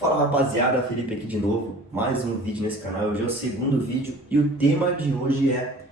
Fala rapaziada, Felipe aqui de novo, mais um vídeo nesse canal. Hoje é o segundo vídeo e o tema de hoje é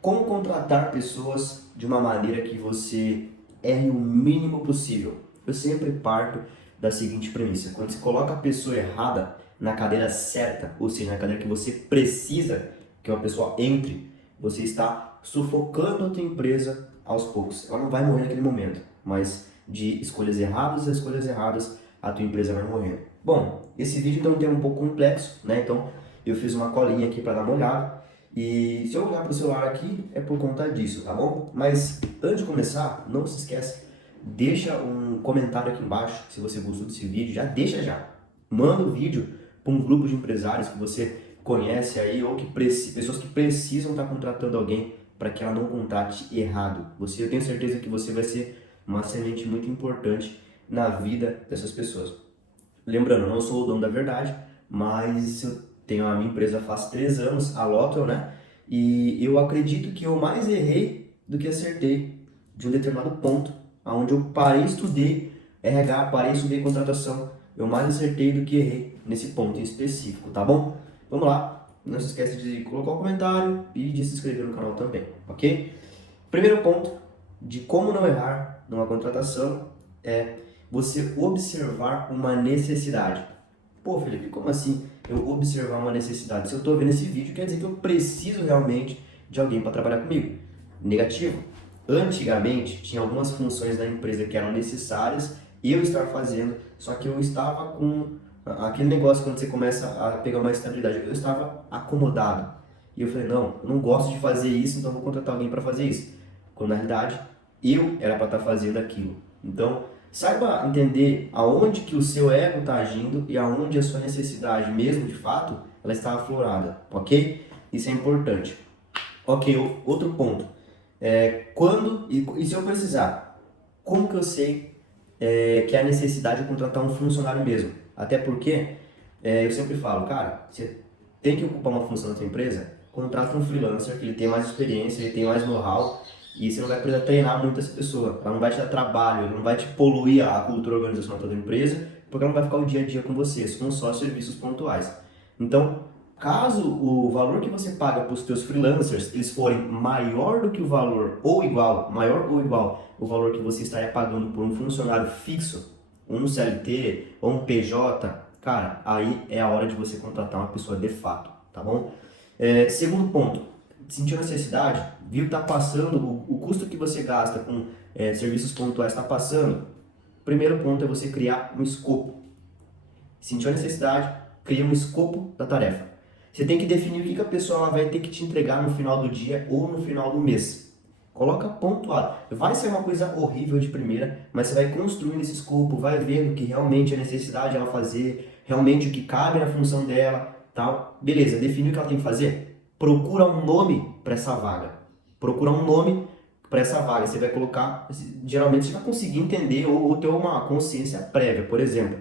como contratar pessoas de uma maneira que você erre o mínimo possível. Eu sempre parto da seguinte premissa: quando você coloca a pessoa errada na cadeira certa, ou seja, na cadeira que você precisa que uma pessoa entre, você está sufocando a tua empresa aos poucos. Ela não vai morrer naquele momento, mas de escolhas erradas, a tua empresa vai morrer. Bom, esse vídeo então tem um pouco complexo, né? Então eu fiz uma colinha aqui para dar uma olhada. E se eu olhar para o celular aqui, é por conta disso, tá bom? Mas antes de começar, não se esquece, deixa um comentário aqui embaixo se você gostou desse vídeo, já deixa já. Manda o vídeo para um grupo de empresários que você conhece aí ou que pessoas que precisam estar contratando alguém para que ela não contrate errado. Eu tenho certeza que você vai ser uma semente muito importante na vida dessas pessoas. Lembrando, eu não sou o dono da verdade, mas eu tenho a minha empresa faz 3 anos, a Lotto, né? E eu acredito que eu mais errei do que acertei de um determinado ponto, onde eu parei e estudei RH, parei e estudei contratação. Eu mais acertei do que errei nesse ponto em específico, tá bom? Vamos lá, não se esqueça de colocar um comentário e de se inscrever no canal também, ok? Primeiro ponto de como não errar numa contratação é você observar uma necessidade. Pô, Felipe, como assim eu observar uma necessidade? Se eu estou vendo esse vídeo, quer dizer que eu preciso realmente de alguém para trabalhar comigo. Negativo. Antigamente, tinha algumas funções da empresa que eram necessárias eu estar fazendo, só que eu estava com aquele negócio quando você começa a pegar uma estabilidade. Eu estava acomodado. E eu falei, não, eu não gosto de fazer isso, então vou contratar alguém para fazer isso. Quando na realidade, eu era para estar fazendo aquilo. Então, saiba entender aonde que o seu ego está agindo e aonde a sua necessidade mesmo de fato ela está aflorada, ok? Isso é importante. Ok, outro ponto. Quando e se eu precisar, como que eu sei que é a necessidade de contratar um funcionário mesmo? Até porque eu sempre falo, cara, você tem que ocupar uma função na sua empresa, contrata um freelancer que ele tem mais experiência, ele tem mais know-how e você não vai precisar treinar muito essa pessoa. Ela não vai te dar trabalho, ela não vai te poluir a cultura organizacional da tua empresa, porque ela não vai ficar o dia a dia com você, são só serviços pontuais. Então, caso o valor que você paga para os teus freelancers eles forem maior do que o valor ou igual, maior ou igual o valor que você estaria pagando por um funcionário fixo, um CLT ou um PJ, cara, aí é a hora de você contratar uma pessoa de fato, tá bom? Segundo ponto, sentiu necessidade, viu que está passando, o custo que você gasta com serviços pontuais está passando. Primeiro ponto é você criar um escopo. Sentiu a necessidade, cria um escopo da tarefa. Você tem que definir o que a pessoa ela vai ter que te entregar no final do dia ou no final do mês. Coloca pontuado. Vai ser uma coisa horrível de primeira, mas você vai construindo esse escopo, vai vendo que realmente é necessidade ela fazer, realmente o que cabe na função dela, tal. Beleza, definiu o que ela tem que fazer? Procura um nome para essa vaga. Procura um nome para essa vaga. Você vai colocar, geralmente você vai conseguir entender ou ter uma consciência prévia. Por exemplo,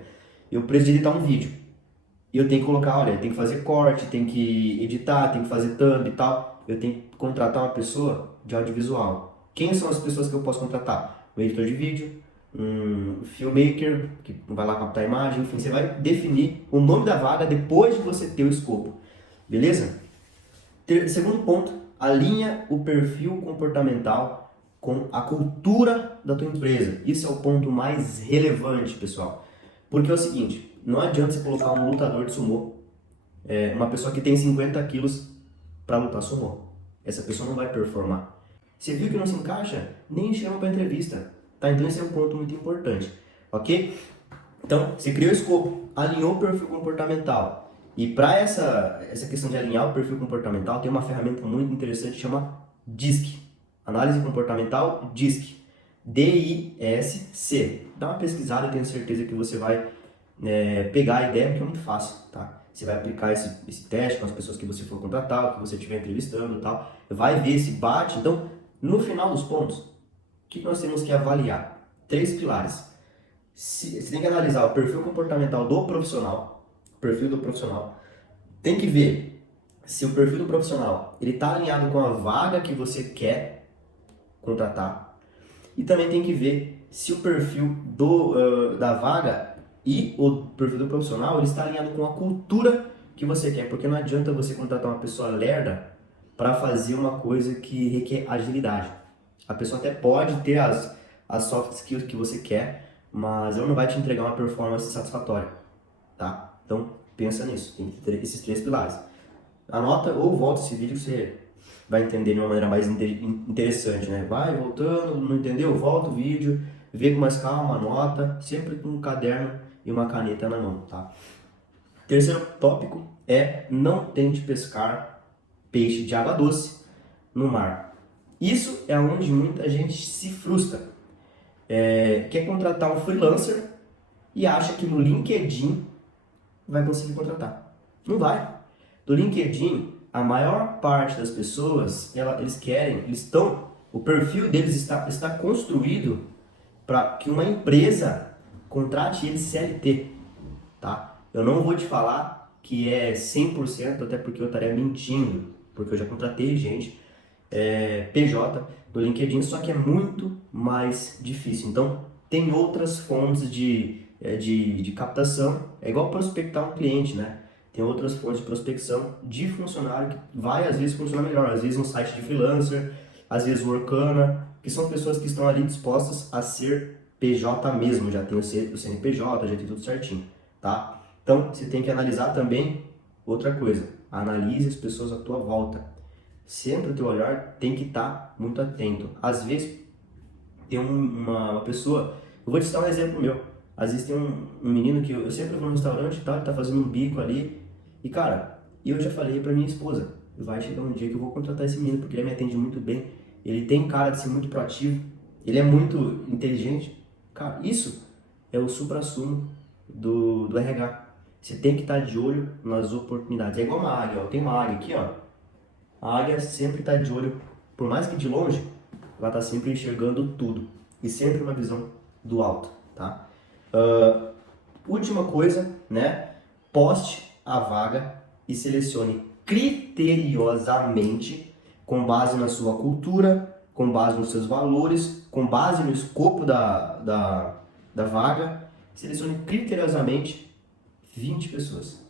eu preciso editar um vídeo. E eu tenho que colocar, olha, tem que fazer corte, tem que editar, tem que fazer thumb e tal. Eu tenho que contratar uma pessoa de audiovisual. Quem são as pessoas que eu posso contratar? Um editor de vídeo, um filmmaker, que vai lá captar a imagem, enfim, você vai definir o nome da vaga depois de você ter o escopo. Beleza? Segundo ponto, alinha o perfil comportamental com a cultura da tua empresa. Isso é o ponto mais relevante, pessoal. Porque é o seguinte, não adianta você colocar um lutador de sumô, uma pessoa que tem 50 quilos para lutar sumô. Essa pessoa não vai performar. Você viu que não se encaixa? Nem chama para entrevista. Tá? Então esse é um ponto muito importante. Ok? Então, você criou o escopo, alinhou o perfil comportamental. E para essa questão de alinhar o perfil comportamental, tem uma ferramenta muito interessante que chama DISC. Análise comportamental DISC. DISC. Dá uma pesquisada, eu tenho certeza que você vai pegar a ideia, porque é muito fácil, tá? Você vai aplicar esse teste com as pessoas que você for contratar, que você estiver entrevistando e tal. Vai ver se bate. Então, no final dos pontos, o que nós temos que avaliar? 3 pilares. Você tem que analisar o perfil comportamental do profissional, perfil do profissional. Tem que ver se o perfil do profissional ele está alinhado com a vaga que você quer contratar. E também tem que ver se o perfil da vaga E o perfil do profissional, ele está alinhado com a cultura que você quer, porque não adianta você contratar uma pessoa lerda para fazer uma coisa que requer agilidade. A pessoa até pode ter as soft skills que você quer, mas ela não vai te entregar uma performance satisfatória, tá? Então, pensa nisso, tem que ter esses três pilares. Anota ou volta esse vídeo que você vai entender de uma maneira mais interessante, né? Vai voltando, não entendeu? Volta o vídeo, vê com mais calma, anota, sempre com um caderno e uma caneta na mão, tá? Terceiro tópico é não tente pescar peixe de água doce no mar. Isso é onde muita gente se frustra. Quer contratar um freelancer e acha que no LinkedIn vai conseguir contratar. Não vai. Do LinkedIn, a maior parte das pessoas, o perfil deles está construído para que uma empresa contrate eles CLT, tá? Eu não vou te falar que é 100%, até porque eu estaria mentindo, porque eu já contratei gente PJ do LinkedIn, só que é muito mais difícil. Então, tem outras fontes de captação, é igual prospectar um cliente, né? Tem outras fontes de prospecção de funcionário que vai às vezes funcionar melhor, às vezes um site de freelancer, às vezes o Workana, que são pessoas que estão ali dispostas a ser PJ mesmo, já tem o CNPJ, já tem tudo certinho, tá? Então, você tem que analisar também outra coisa, analise as pessoas à tua volta. Sempre o teu olhar tem que estar muito atento. Às vezes tem uma pessoa, eu vou te dar um exemplo meu. Às vezes tem um menino que eu sempre vou no restaurante e tal, ele tá fazendo um bico ali. E cara, eu já falei pra minha esposa, vai chegar um dia que eu vou contratar esse menino porque ele me atende muito bem. Ele tem cara de ser muito proativo, ele é muito inteligente. Cara, isso é o suprassumo do RH. Você tem que estar de olho nas oportunidades. É igual uma águia, ó. Tem uma águia aqui, ó. A águia sempre está de olho, por mais que de longe, ela está sempre enxergando tudo e sempre uma visão do alto, tá? Última coisa, né? Poste a vaga e selecione criteriosamente, com base na sua cultura, com base nos seus valores, com base no escopo da vaga, selecione criteriosamente 20 pessoas.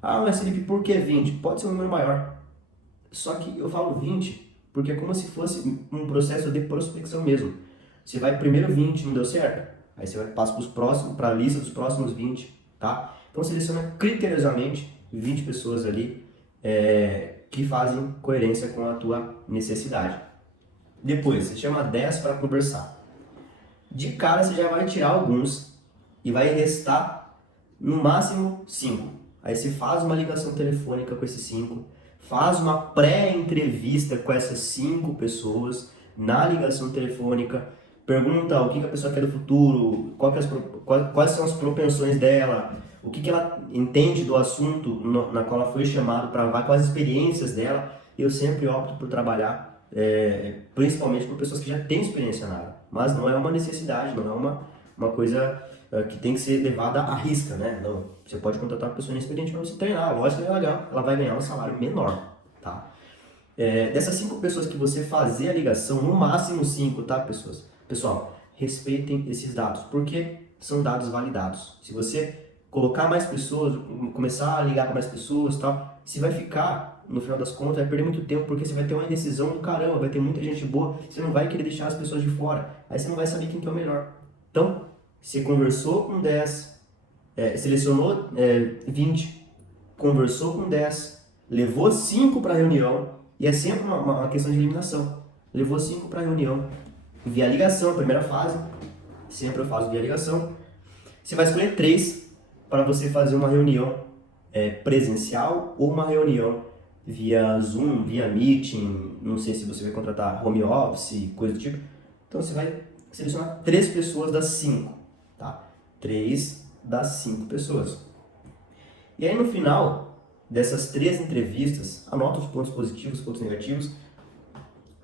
Ah, mas Felipe, por que 20? Pode ser um número maior. Só que eu falo 20 porque é como se fosse um processo de prospecção mesmo. Você vai primeiro 20, não deu certo? Aí você passa para a lista dos próximos 20, tá? Então seleciona criteriosamente 20 pessoas ali que fazem coerência com a tua necessidade. Depois, você chama 10 para conversar. De cara você já vai tirar alguns e vai restar no máximo 5. Aí você faz uma ligação telefônica com esses 5, faz uma pré-entrevista com essas 5 pessoas na ligação telefônica, pergunta o que a pessoa quer do futuro, quais são as propensões dela, o que ela entende do assunto na qual ela foi chamada para vaga, quais as experiências dela. Eu sempre opto por trabalhar principalmente por pessoas que já têm experiência na área, mas não é uma necessidade, não é uma coisa que tem que ser levada à risca, né? Não, você pode contratar uma pessoa inexperiente para você treinar, lógico que ela vai ganhar um salário menor, tá? Dessas 5 pessoas que você fazer a ligação, no máximo 5, tá, Pessoal, respeitem esses dados, porque são dados validados. Se você colocar mais pessoas, começar a ligar para mais pessoas, tal, você vai ficar, no final das contas, vai perder muito tempo, porque você vai ter uma indecisão do caramba, vai ter muita gente boa, você não vai querer deixar as pessoas de fora, aí você não vai saber quem que é o melhor. Então, você conversou com 10, selecionou 20, conversou com 10, levou 5 para a reunião, e é sempre uma questão de eliminação. Levou 5 para a reunião, via ligação, primeira fase, sempre eu faço via ligação. Você vai escolher 3 para você fazer uma reunião presencial ou uma reunião via Zoom, via Meeting, não sei se você vai contratar home office, coisa do tipo. Então você vai selecionar 3 pessoas das 5, tá? 3 das 5 pessoas. E aí no final dessas 3 entrevistas, anota os pontos positivos, os pontos negativos.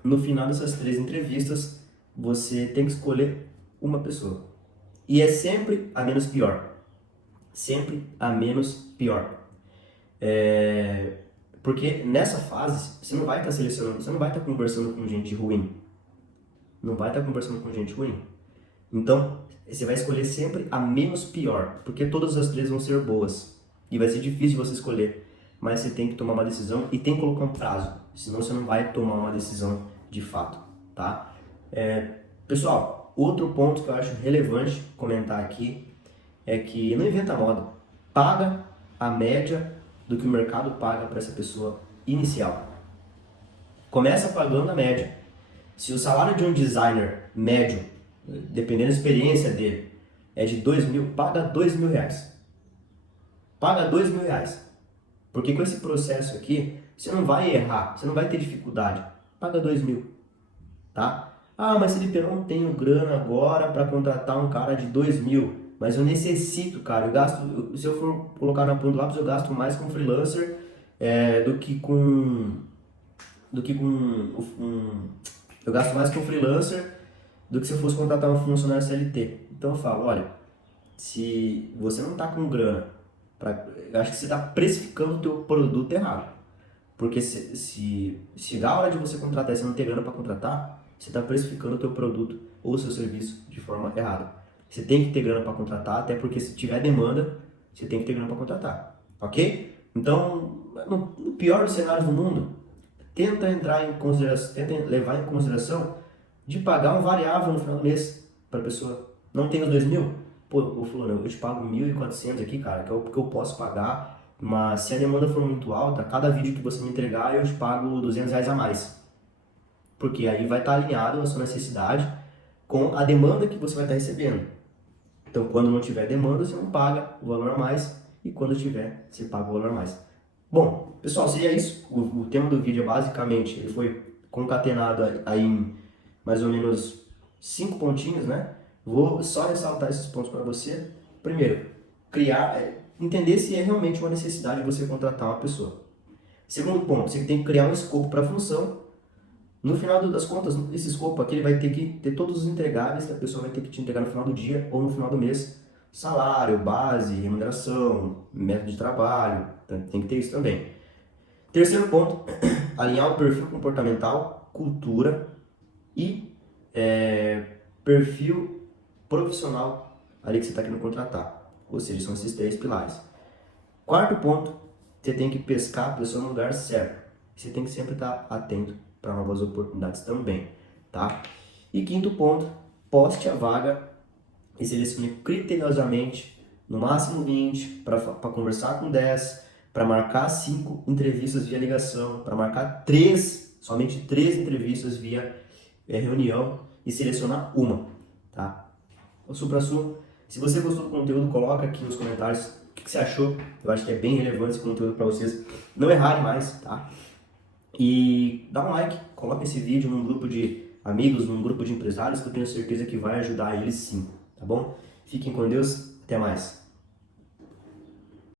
No final dessas 3 entrevistas, você tem que escolher uma pessoa. E é sempre a menos pior. Sempre a menos pior. Porque nessa fase, você não vai estar selecionando, você não vai estar conversando com gente ruim. Não vai estar conversando com gente ruim. Então, você vai escolher sempre a menos pior, porque todas as três vão ser boas. E vai ser difícil você escolher, mas você tem que tomar uma decisão e tem que colocar um prazo, senão você não vai tomar uma decisão de fato, tá? Pessoal, outro ponto que eu acho relevante comentar aqui é que não inventa moda, paga a média do que o mercado paga para essa pessoa inicial. Começa pagando a média. Se o salário de um designer médio, dependendo da experiência dele, é de 2.000, paga 2.000 reais. Paga 2.000 reais. Porque com esse processo aqui, você não vai errar, você não vai ter dificuldade. Paga 2.000, tá? Ah, mas Felipe, eu não tenho grana agora para contratar um cara de 2.000, mas eu necessito, cara. Se eu for colocar na ponta do lápis, eu gasto mais com freelancer do que com eu gasto mais com freelancer do que se eu fosse contratar um funcionário CLT. Então eu falo, olha, se você não está com grana, eu acho que você está precificando o teu produto errado. Porque se chegar a hora de você contratar e você não ter grana para contratar, você está precificando o teu produto ou o seu serviço de forma errada. Você tem que ter grana para contratar, até porque se tiver demanda, você tem que ter grana para contratar, ok? Então, no pior dos cenários do mundo, tenta levar em consideração de pagar um variável no final do mês para a pessoa. Não tem os 2.000? Pô, o fulano, eu te pago 1.400 aqui, cara, que é o que eu posso pagar, mas se a demanda for muito alta, cada vídeo que você me entregar, eu te pago 200 reais a mais. Porque aí vai estar alinhado a sua necessidade com a demanda que você vai estar recebendo. Então, quando não tiver demanda, você não paga o valor a mais, e quando tiver, você paga o valor a mais. Bom, pessoal, seria isso. O tema do vídeo, basicamente, ele foi concatenado aí em mais ou menos 5 pontinhos, né? Vou só ressaltar esses pontos para você. Primeiro, entender se é realmente uma necessidade você contratar uma pessoa. Segundo ponto, você tem que criar um escopo para a função. No final das contas, esse escopo aqui ele vai ter que ter todos os entregáveis que a pessoa vai ter que te entregar no final do dia ou no final do mês. Salário, base, remuneração, método de trabalho, tem que ter isso também. Terceiro ponto, alinhar o perfil comportamental, cultura e perfil profissional ali que você está querendo contratar. Ou seja, são esses 3 pilares. Quarto ponto, você tem que pescar a pessoa no lugar certo. Você tem que sempre estar atento para novas oportunidades também, tá? E quinto ponto, poste a vaga e selecione criteriosamente, no máximo 20, para conversar com 10, para marcar 5 entrevistas via ligação, para marcar somente 3 entrevistas via reunião e selecionar uma, tá? O supra-sumo, se você gostou do conteúdo, coloca aqui nos comentários o que você achou. Eu acho que é bem relevante esse conteúdo para vocês não errarem mais, tá? E dá um like, coloca esse vídeo num grupo de amigos, num grupo de empresários que eu tenho certeza que vai ajudar eles sim, tá bom? Fiquem com Deus, até mais.